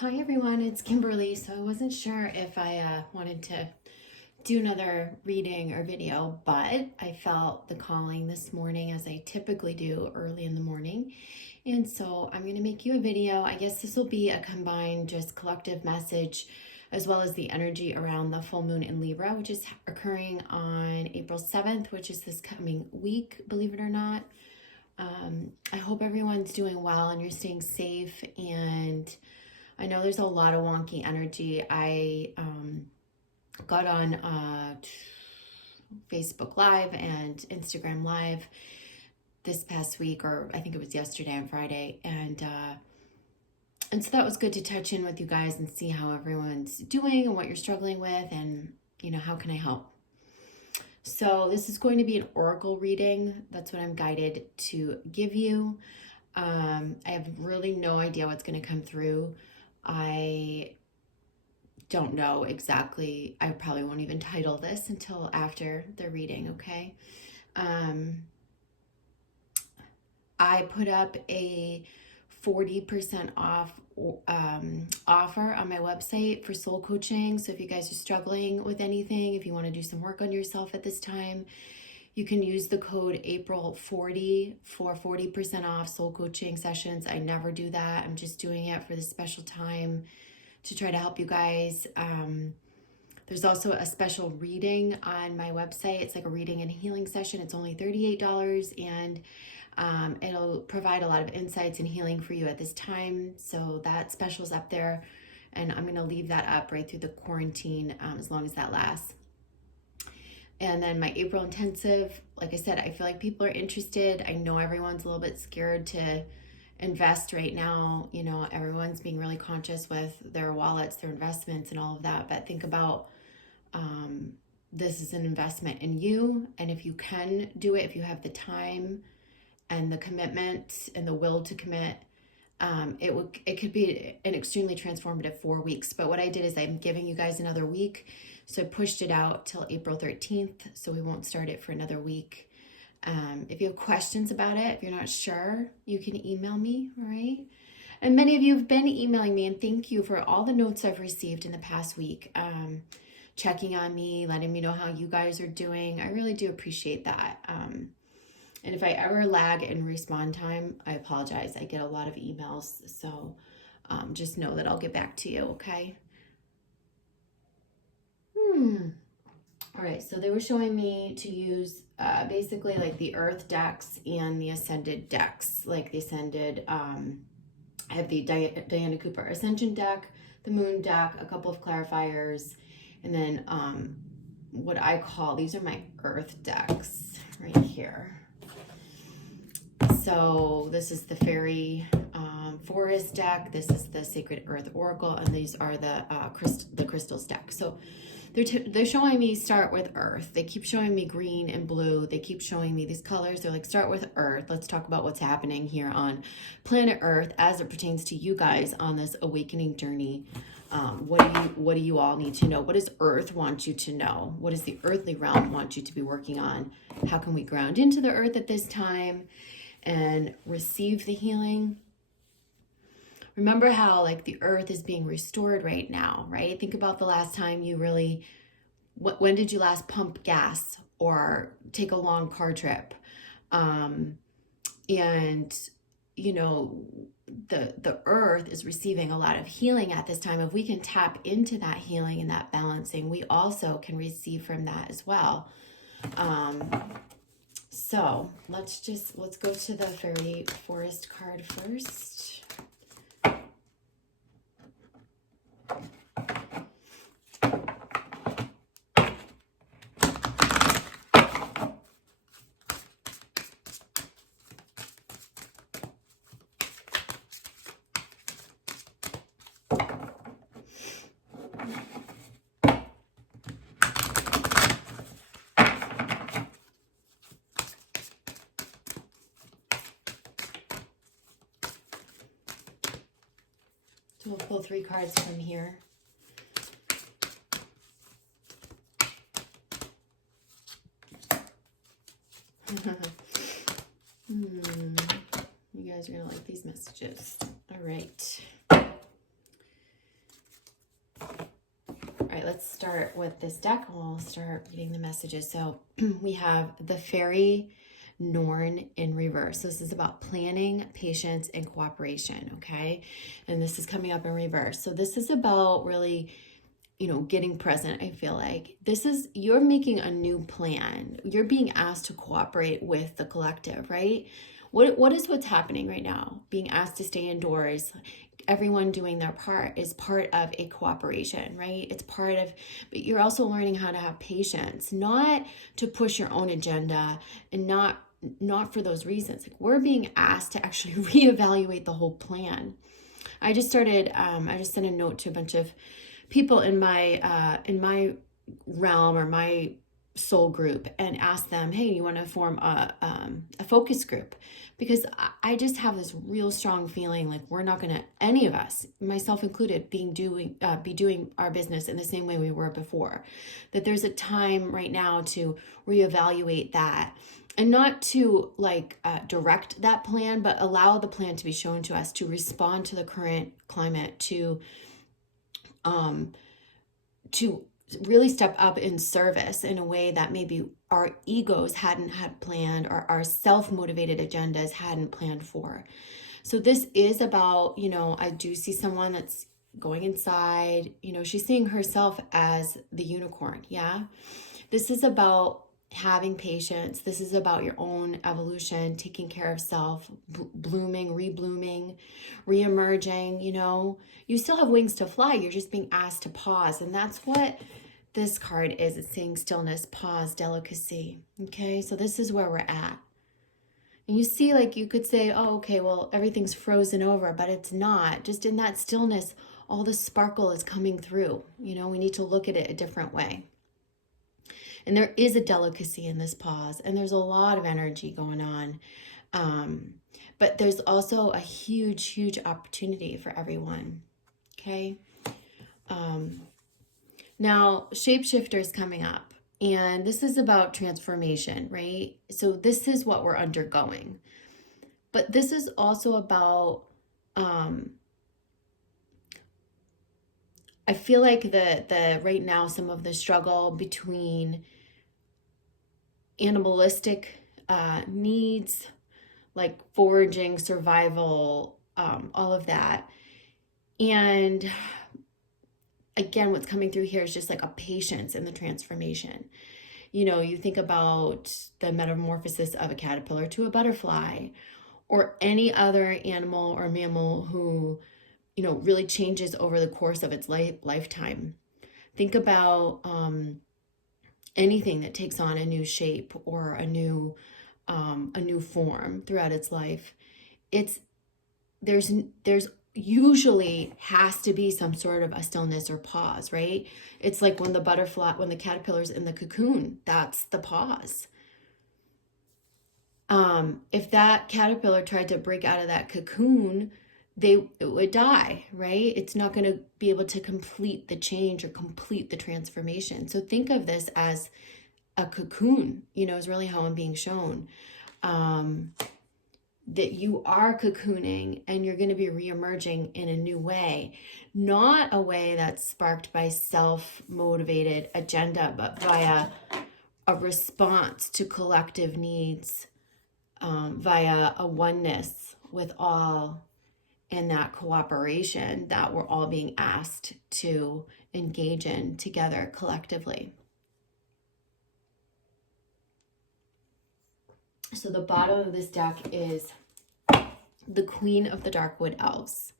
Hi everyone, it's Kimberly. So I wasn't sure if I wanted to do another reading or video, but I felt the calling this morning as I typically do early in the morning. And so I'm going to make you a video. I guess this will be a combined just collective message as well as the energy around the full moon in Libra, which is occurring on April 7th, which is this coming week, believe it or not. I hope everyone's doing well and you're staying safe, and I know there's a lot of wonky energy. I got on Facebook Live and Instagram Live this past week, or I think it was yesterday and Friday, and so that was good to touch in with you guys and see how everyone's doing and what you're struggling with, and how can I help. So this is going to be an oracle reading. That's what I'm guided to give you. I have really no idea what's going to come through. I don't know exactly. I probably won't even title this until after the reading, okay? I put up a 40% off offer on my website for soul coaching. So if you guys are struggling with anything, if you want to do some work on yourself at this time, you can use the code April40 for 40% off soul coaching sessions. I never do that. I'm just doing it for this special time to try to help you guys. There's also a special reading on my website. It's like a reading and healing session. It's only $38, and it'll provide a lot of insights and healing for you at this time. So that special's up there, and I'm going to leave that up right through the quarantine as long as that lasts. And then my April intensive, like I said, I feel like people are interested. I know everyone's a little bit scared to invest right now. Everyone's being really conscious with their wallets, their investments, and all of that. But think about this is an investment in you. And if you can do it, if you have the time and the commitment and the will to commit, it could be an extremely transformative 4 weeks. But what I did is I'm giving you guys another week. So I pushed it out till April 13th. So we won't start it for another week. If you have questions about it, if you're not sure, you can email me, all right? And many of you have been emailing me, and thank you for all the notes I've received in the past week, checking on me, letting me know how you guys are doing. I really do appreciate that. And if I ever lag in respond time, I apologize. I get a lot of emails, so just know that I'll get back to you, okay? All right, so they were showing me to use basically like the Earth decks and the Ascended decks. Like the Ascended, I have the Diana Cooper Ascension deck, the Moon deck, a couple of clarifiers, and then what I call, these are my Earth decks right here. So this is the Fairy Forest deck, this is the Sacred Earth Oracle, and these are the Crystals deck. So they're showing me start with Earth. They keep showing me green and blue. They keep showing me these colors. They're like, start with Earth. Let's talk about what's happening here on planet Earth as it pertains to you guys on this awakening journey. What do you all need to know? What does Earth want you to know? What does the earthly realm want you to be working on? How can we ground into the Earth at this time and receive the healing? Remember how like the Earth is being restored right now, right? Think about the last time you really, when did you last pump gas or take a long car trip? And the Earth is receiving a lot of healing at this time. If we can tap into that healing and that balancing, we also can receive from that as well. So let's go to the Fairy Forest card first. So we'll pull 3 cards from here. You guys are going to like these messages. All right. let's start with this deck and we'll start reading the messages. So we have the Fairy Norn in reverse. So this is about planning, patience, and cooperation, okay? And this is coming up in reverse. So this is about really, getting present. I feel like you're making a new plan. You're being asked to cooperate with the collective, right? What's happening right now? Being asked to stay indoors, everyone doing their part is part of a cooperation, right? But you're also learning how to have patience, not to push your own agenda, and not for those reasons. Like, we're being asked to actually reevaluate the whole plan. I just sent a note to a bunch of people in my realm or my soul group and asked them, hey, you want to form a focus group? Because I just have this real strong feeling like we're not going to, any of us, myself included, be doing our business in the same way we were before. That there's a time right now to reevaluate that, and not to direct that plan, but allow the plan to be shown to us, to respond to the current climate, to really step up in service in a way that maybe our egos hadn't had planned, or our self-motivated agendas hadn't planned for. So this is about, I do see someone that's going inside, she's seeing herself as the unicorn. Yeah. This is about having patience. This is about your own evolution, taking care of self, blooming, reblooming, reemerging. You still have wings to fly. You're just being asked to pause. And that's what this card is. It's saying stillness, pause, delicacy. Okay, so this is where we're at. And you see, you could say, oh, okay, well, everything's frozen over, but it's not. Just in that stillness, all the sparkle is coming through. We need to look at it a different way. And there is a delicacy in this pause, and there's a lot of energy going on. But there's also a huge, huge opportunity for everyone. Okay. Now, Shapeshifter is coming up, and this is about transformation, right? So this is what we're undergoing. But this is also about, I feel like the right now, some of the struggle between animalistic needs, like foraging, survival, all of that. And again, what's coming through here is just like a patience in the transformation. You think about the metamorphosis of a caterpillar to a butterfly, or any other animal or mammal who, really changes over the course of its lifetime. Think about anything that takes on a new shape or a new form throughout its life. There's usually has to be some sort of a stillness or pause, right? It's like when the caterpillar's in the cocoon, that's the pause. If that caterpillar tried to break out of that cocoon, it would die, right? It's not going to be able to complete the change or complete the transformation. So think of this as a cocoon, is really how I'm being shown. That you are cocooning and you're going to be reemerging in a new way, not a way that's sparked by self-motivated agenda, but by a response to collective needs, via a oneness with all, in that cooperation that we're all being asked to engage in together collectively. So the bottom of this deck is the Queen of the Darkwood Elves.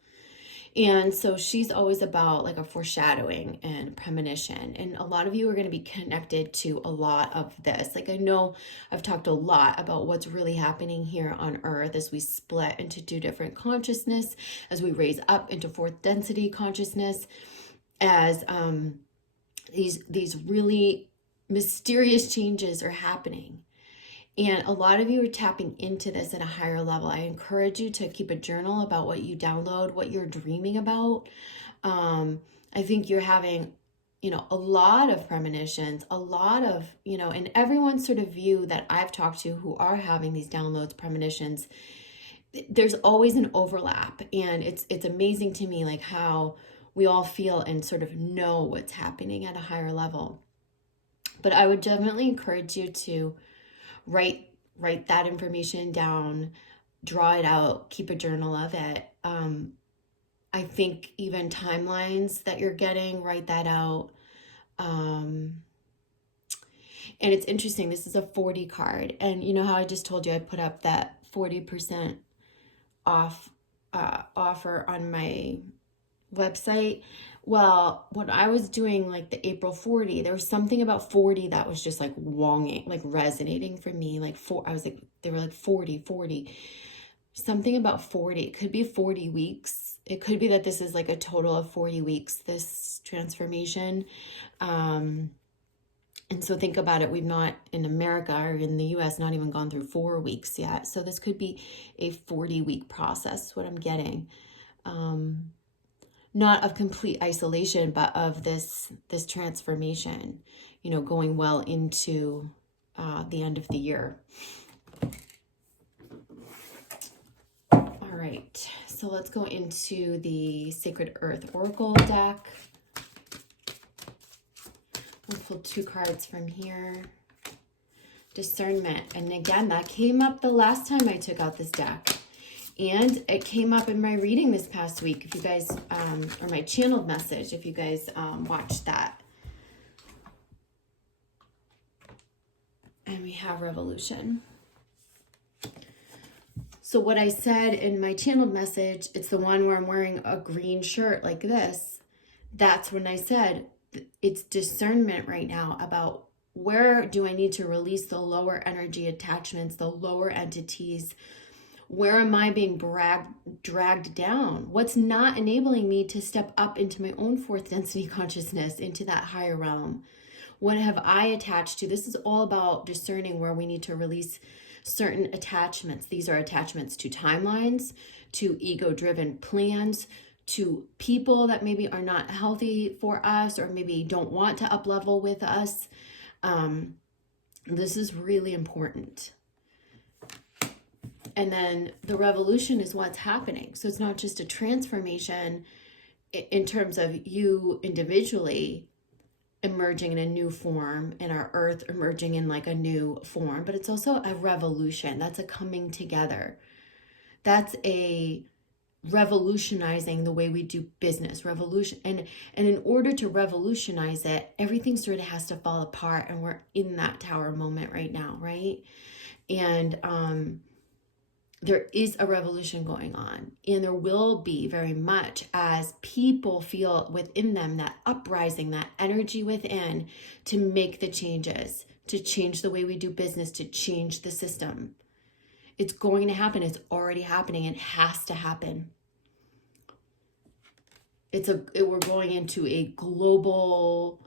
And so she's always about like a foreshadowing and premonition. And a lot of you are going to be connected to a lot of this. Like, I know I've talked a lot about what's really happening here on Earth as we split into two different consciousness, as we raise up into fourth density consciousness, as these really mysterious changes are happening. And a lot of you are tapping into this at a higher level. I encourage you to keep a journal about what you download, what you're dreaming about. I think you're having, a lot of premonitions, a lot of, in everyone's sort of view that I've talked to who are having these downloads, premonitions, there's always an overlap. And it's amazing to me, like how we all feel and sort of know what's happening at a higher level. But I would definitely encourage you to write that information down, draw it out, keep a journal of it. I think even timelines that you're getting, write that out. And it's interesting, this is a 40 card. And you know how I just told you I put up that 40% off offer on my website? Well, when I was doing like the April 40, there was something about 40 that was just like wonging, like resonating for me. Like I was like, they were like 40. Something about 40. It could be 40 weeks. It could be that this is like a total of 40 weeks, this transformation. And so think about it. We've not, in America or in the US, not even gone through 4 weeks yet. So this could be a 40-week process, what I'm getting. Not of complete isolation, but of this transformation, you know, going well into the end of the year. All right, so let's go into the Sacred Earth Oracle deck. We'll pull 2 cards from here. Discernment. And again, that came up the last time I took out this deck. And it came up in my reading this past week, if you guys, or my channeled message, if you guys watched that. And we have Revolution. So what I said in my channeled message, it's the one where I'm wearing a green shirt like this. That's when I said, it's discernment right now about where do I need to release the lower energy attachments, the lower entities. Where am I being dragged down? What's not enabling me to step up into my own 4th density consciousness, into that higher realm? What have I attached to? This is all about discerning where we need to release certain attachments. These are attachments to timelines, to ego-driven plans, to people that maybe are not healthy for us or maybe don't want to up-level with us. This is really important. And then the revolution is what's happening. So it's not just a transformation in terms of you individually emerging in a new form, and our earth emerging in like a new form, but it's also a revolution. That's a coming together. That's a revolutionizing the way we do business, revolution. And in order to revolutionize it, everything sort of has to fall apart, and we're in that tower moment right now, right? And there is a revolution going on, and there will be very much as people feel within them that uprising, that energy within to make the changes, to change the way we do business, to change the system. It's going to happen. It's already happening. It has to happen. We're going into a global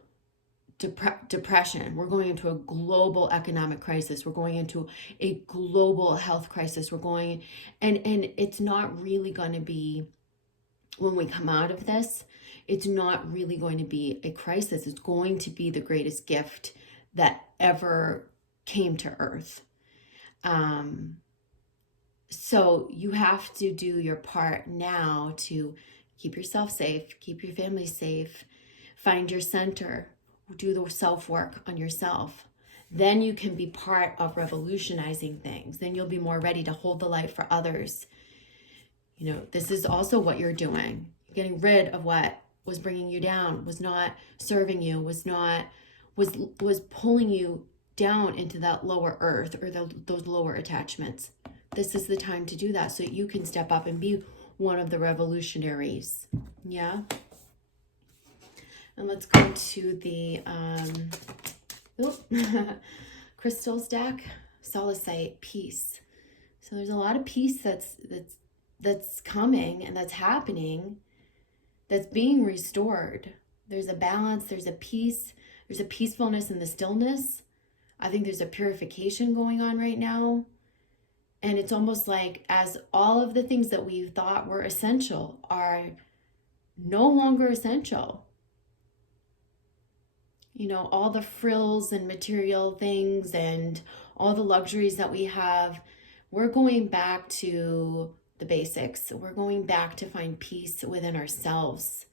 depression. We're going into a global economic crisis. We're going into a global health crisis. And it's not really going to be, when we come out of this, it's not really going to be a crisis. It's going to be the greatest gift that ever came to Earth. So you have to do your part now to keep yourself safe, keep your family safe, find your center, do the self-work on yourself. Then you can be part of revolutionizing things. Then you'll be more ready to hold the light for others. You know, this is also what you're doing. You're getting rid of what was bringing you down, was not serving you, was pulling you down into that lower earth or those lower attachments. This is the time to do that so you can step up and be one of the revolutionaries. Yeah. And let's go to the crystals deck, Solicite, peace. So there's a lot of peace that's coming and that's happening, that's being restored. There's a balance, there's a peace, there's a peacefulness in the stillness. I think there's a purification going on right now. And it's almost like as all of the things that we thought were essential are no longer essential. You know, all the frills and material things and all the luxuries that we have, we're going back to the basics. We're going back to find peace within ourselves.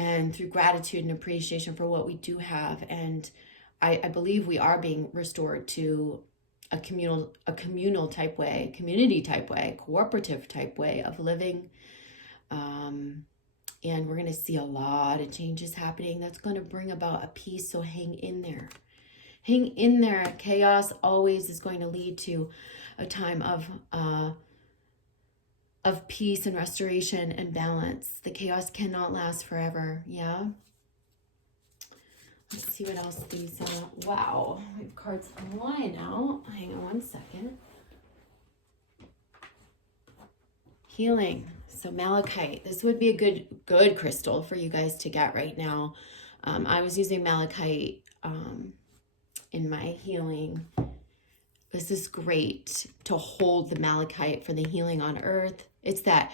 and through gratitude and appreciation for what we do have. And I believe we are being restored to a communal type way, community type way, cooperative type way of living. And we're going to see a lot of changes happening that's going to bring about a peace. So hang in there. Hang in there. Chaos always is going to lead to a time of peace and restoration and balance. The chaos cannot last forever. Yeah. Let's see what else these, wow, we have cards flying out. Hang on one second. Healing. So malachite, this would be a good crystal for you guys to get right now. I was using malachite in my healing. This is great to hold the malachite for the healing on earth. It's that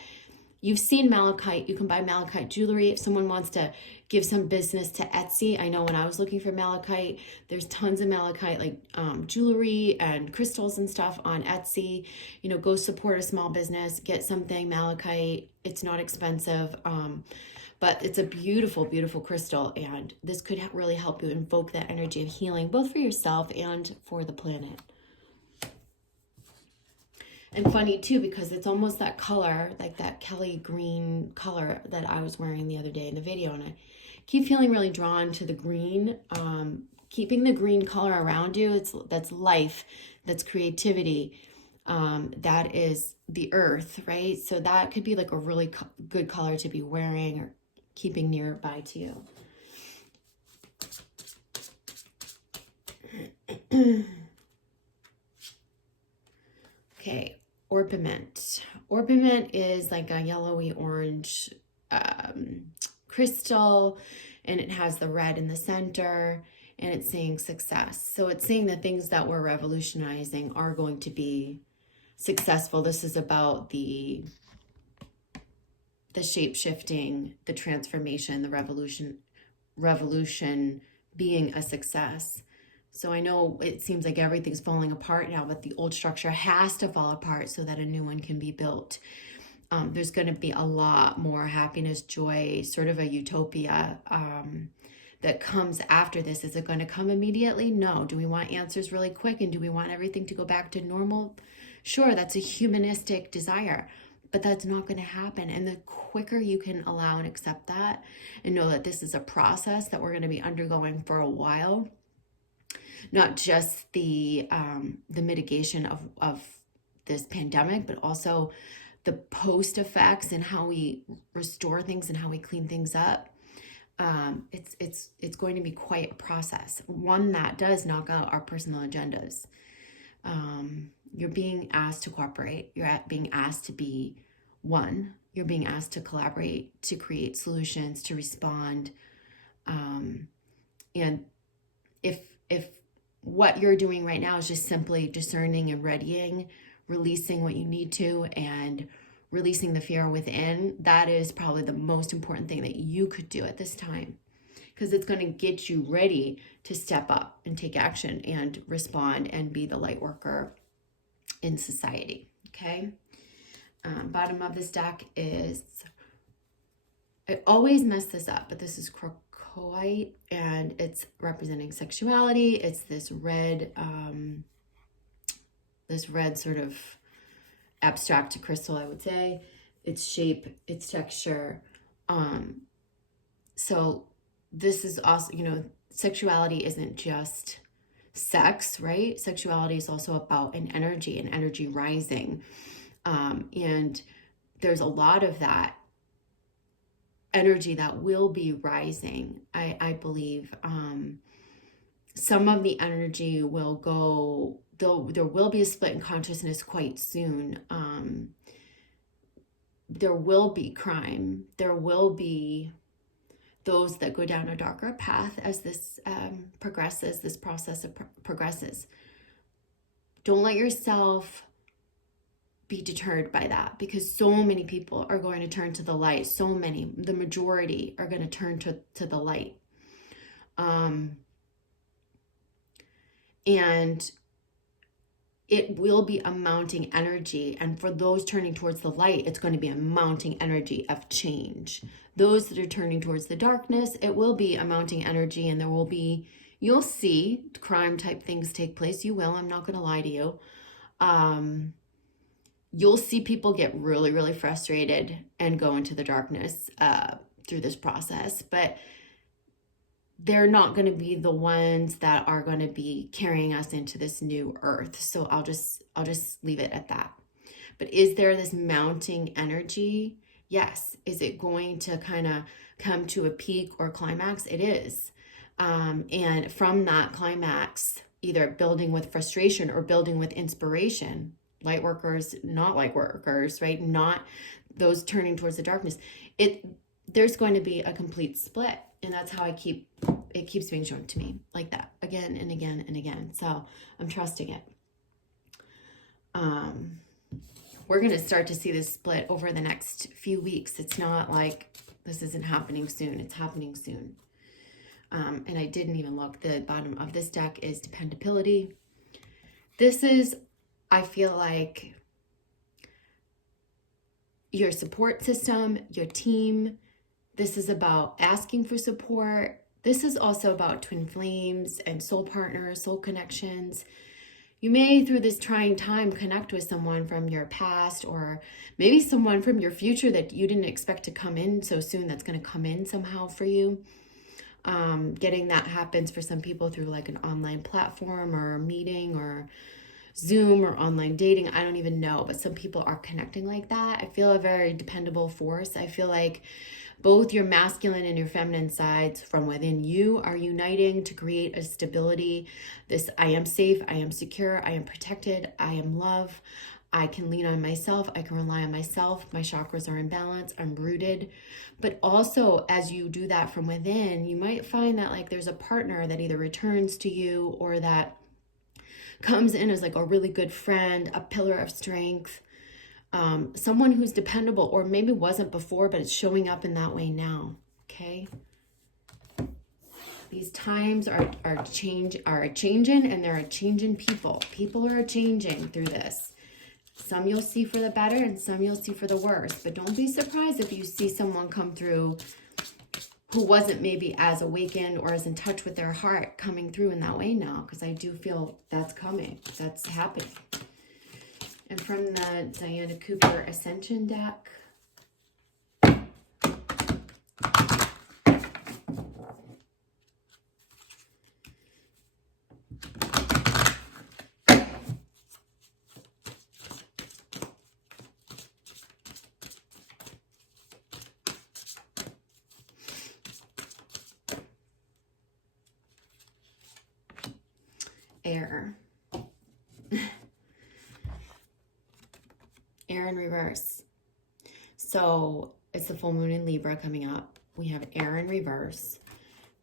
you've seen malachite. You can buy malachite jewelry. If someone wants to give some business to Etsy, I know when I was looking for malachite, there's tons of malachite, like jewelry and crystals and stuff on Etsy. You know, go support a small business, get something malachite. It's not expensive, but it's a beautiful, beautiful crystal. And this could really help you invoke that energy of healing, both for yourself and for the planet. And funny too, because it's almost that color, like that Kelly green color that I was wearing the other day in the video. And I keep feeling really drawn to the green. Keeping the green color around you, that's life, that's creativity. That is the earth, right? So that could be like a really good color to be wearing or keeping nearby to you. Okay, orpiment. Orpiment is like a yellowy orange crystal, and it has the red in the center, and it's saying success. So it's saying the things that we're revolutionizing are going to be successful. This is about the shape-shifting, the transformation, the revolution being a success. So I know it seems like everything's falling apart now, but the old structure has to fall apart so that a new one can be built. There's going to be a lot more happiness, joy, sort of a utopia that comes after this. Is it going to come immediately? No. Do we want answers really quick? And do we want everything to go back to normal? Sure, that's a humanistic desire, but that's not going to happen. And the quicker you can allow and accept that and know that this is a process that we're going to be undergoing for a while, not just the mitigation of this pandemic, but also the post effects and how we restore things and how we clean things up. It's going to be quite a process, one that does knock out our personal agendas. You're being asked to cooperate. You're being asked to be one. You're being asked to collaborate, to create solutions, to respond. And if what you're doing right now is just simply discerning and readying, releasing what you need to, and releasing the fear within, that is probably the most important thing that you could do at this time, because it's going to get you ready to step up and take action and respond and be the light worker in society. Okay. Bottom of this deck is, I always mess this up, but this is crocoite, and it's representing sexuality. It's this red sort of abstract crystal, I would say. Its shape, its texture. So this is also, sexuality isn't just sex, right? Sexuality is also about an energy rising. And there's a lot of that energy that will be rising, I believe. Some of the energy will go, though there will be a split in consciousness quite soon. There will be crime. There will be those that go down a darker path as this progresses, this process progresses. Don't let yourself be deterred by that, because so many people are going to turn to the light. So many, the majority are going to turn to the light. And it will be a mounting energy. And for those turning towards the light, it's going to be a mounting energy of change. Those that are turning towards the darkness, it will be a mounting energy, and there will be, you'll see crime type things take place. You will, I'm not going to lie to you. You'll see people get really, really frustrated and go into the darkness through this process, but they're not going to be the ones that are going to be carrying us into this new earth. So I'll just leave it at that. But is there this mounting energy? Yes. Is it going to kind of come to a peak or climax? It is. And from that climax, either building with frustration or building with inspiration, light workers, not light workers, right? Not those turning towards the darkness. There's going to be a complete split. And that's how it keeps being shown to me, like that, again and again and again. So I'm trusting it. We're going to start to see this split over the next few weeks. It's not like this isn't happening soon. It's happening soon. And I didn't even look. The bottom of this deck is dependability. This is, I feel like, your support system, your team. This is about asking for support. This is also about twin flames and soul partners, soul connections. You may, through this trying time, connect with someone from your past, or maybe someone from your future that you didn't expect to come in so soon, that's going to come in somehow for you. Getting that happens for some people through like an online platform or a meeting or Zoom or online dating. I don't even know, but some people are connecting like that. I feel a very dependable force. I feel like both your masculine and your feminine sides from within you are uniting to create a stability. This, I am safe, I am secure, I am protected, I am love. I can lean on myself, I can rely on myself, my chakras are in balance, I'm rooted. But also, as you do that from within, you might find that like there's a partner that either returns to you or that comes in as like a really good friend, a pillar of strength, someone who's dependable, or maybe wasn't before, but it's showing up in that way now. Okay. These times are changing, and they're changing people. People are changing through this. Some you'll see for the better and some you'll see for the worse. But don't be surprised if you see someone come through who wasn't maybe as awakened or as in touch with their heart coming through in that way now, because I do feel that's coming. That's happening. And from the Diana Cooper Ascension deck, air. Air in reverse. So it's the full moon in Libra coming up. We have air in reverse.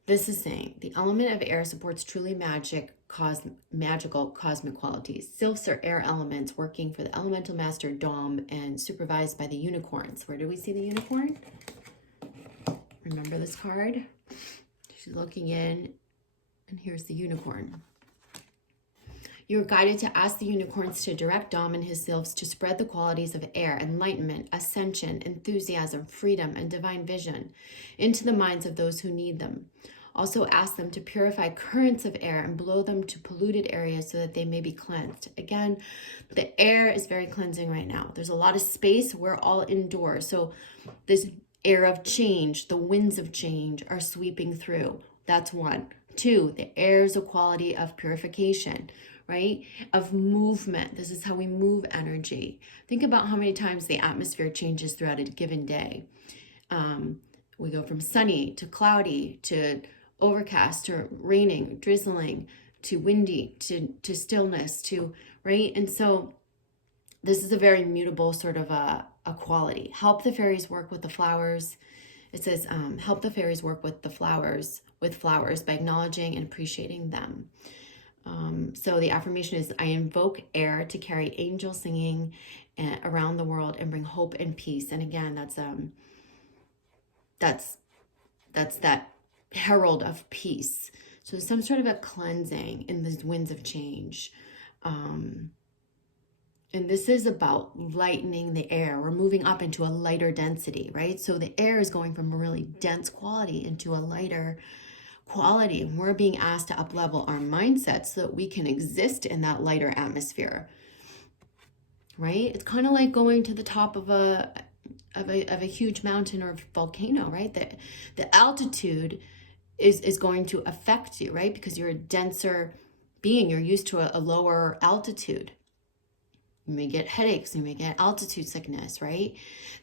This is saying the element of air supports truly magical cosmic qualities. Sylphs are air elements working for the elemental master Dom and supervised by the unicorns. Where do we see the unicorn? Remember this card? She's looking in, and here's the unicorn. You're guided to ask the unicorns to direct Dom and his sylphs to spread the qualities of air, enlightenment, ascension, enthusiasm, freedom, and divine vision into the minds of those who need them. Also ask them to purify currents of air and blow them to polluted areas so that they may be cleansed. Again, the air is very cleansing right now. There's a lot of space. We're all indoors. So this air of change, the winds of change are sweeping through. That's one. Two, the air is a quality of purification, right? Of movement. This is how we move energy. Think about how many times the atmosphere changes throughout a given day. We go from sunny to cloudy to overcast to raining, drizzling, to windy, to stillness, to, right? And so this is a very mutable sort of a quality. Help the fairies work with the flowers. It says, help the fairies work with the flowers, by acknowledging and appreciating them. So the affirmation is, I invoke air to carry angel singing around the world and bring hope and peace. And again, that's that herald of peace. So there's some sort of a cleansing in these winds of change. And this is about lightening the air. We're moving up into a lighter density, right? So the air is going from a really dense quality into a lighter quality. And we're being asked to up level our mindset so that we can exist in that lighter atmosphere, right? It's kind of like going to the top of a huge mountain or volcano, right? The altitude is going to affect you, right? Because you're a denser being. You're used to a lower altitude. You may get headaches, you may get altitude sickness, right?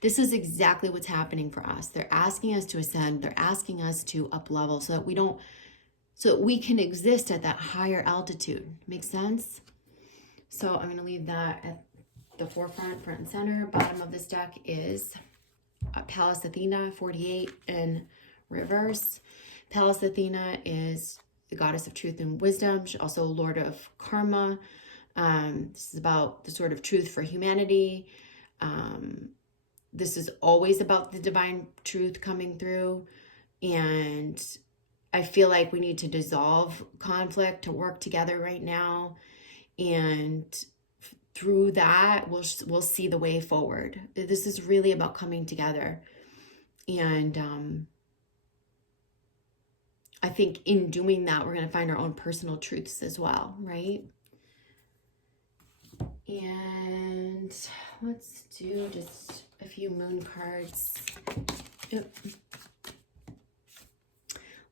This is exactly what's happening for us. They're asking us to ascend, they're asking us to up level so that we can exist at that higher altitude. Make sense? So I'm going to leave that at the forefront, front and center. Bottom of this deck is Pallas Athena, 48 in reverse. Pallas Athena is the goddess of truth and wisdom. She's also Lord of Karma. This is about the sort of truth for humanity. This is always about the divine truth coming through. And I feel like we need to dissolve conflict to work together right now. And through that, we'll see the way forward. This is really about coming together. And I think in doing that, we're going to find our own personal truths as well, right? And let's do just a few moon cards. Yep.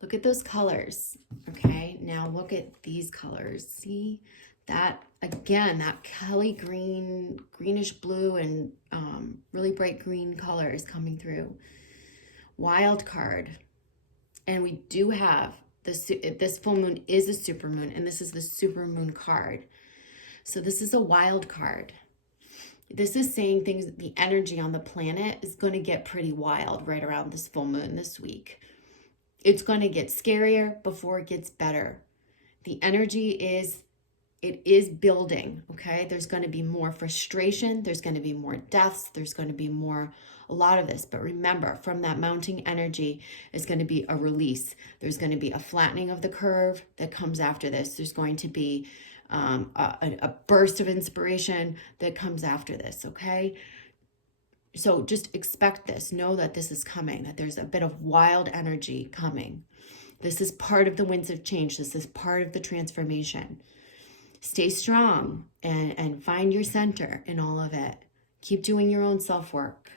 Look at those colors, okay? Now look at these colors. See that, again, that Kelly green, greenish blue, and really bright green colors coming through. Wild card. And we do have, this full moon is a super moon, and this is the super moon card. So this is a wild card. This is saying things, the energy on the planet is going to get pretty wild right around this full moon this week. It's going to get scarier before it gets better. The energy is building, okay? There's going to be more frustration. There's going to be more deaths. There's going to be a lot of this. But remember, from that mounting energy is going to be a release. There's going to be a flattening of the curve that comes after this. There's going to be a burst of inspiration that comes after this, okay? So just expect this. Know that this is coming, that there's a bit of wild energy coming. This is part of the winds of change. This is part of the transformation. Stay strong and find your center in all of it. Keep doing your own self-work.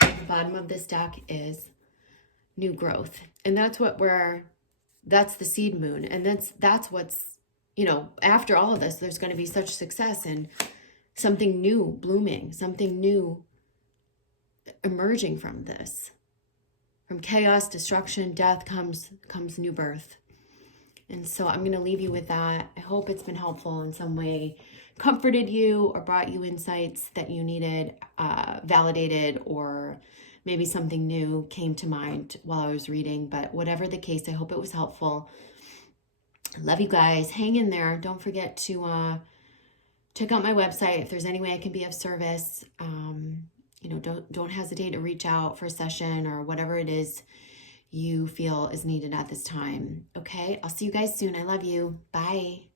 At the bottom of this deck is new growth. And that's that's the seed moon. And that's what's, after all of this, there's going to be such success and something new blooming, something new emerging from this. From chaos, destruction, death comes new birth. And so I'm going to leave you with that. I hope it's been helpful in some way, comforted you or brought you insights that you needed, validated, or maybe something new came to mind while I was reading. But whatever the case, I hope it was helpful. Love you guys. Hang in there. Don't forget to check out my website if there's any way I can be of service. Don't hesitate to reach out for a session or whatever it is you feel is needed at this time. Okay, I'll see you guys soon. I love you. Bye.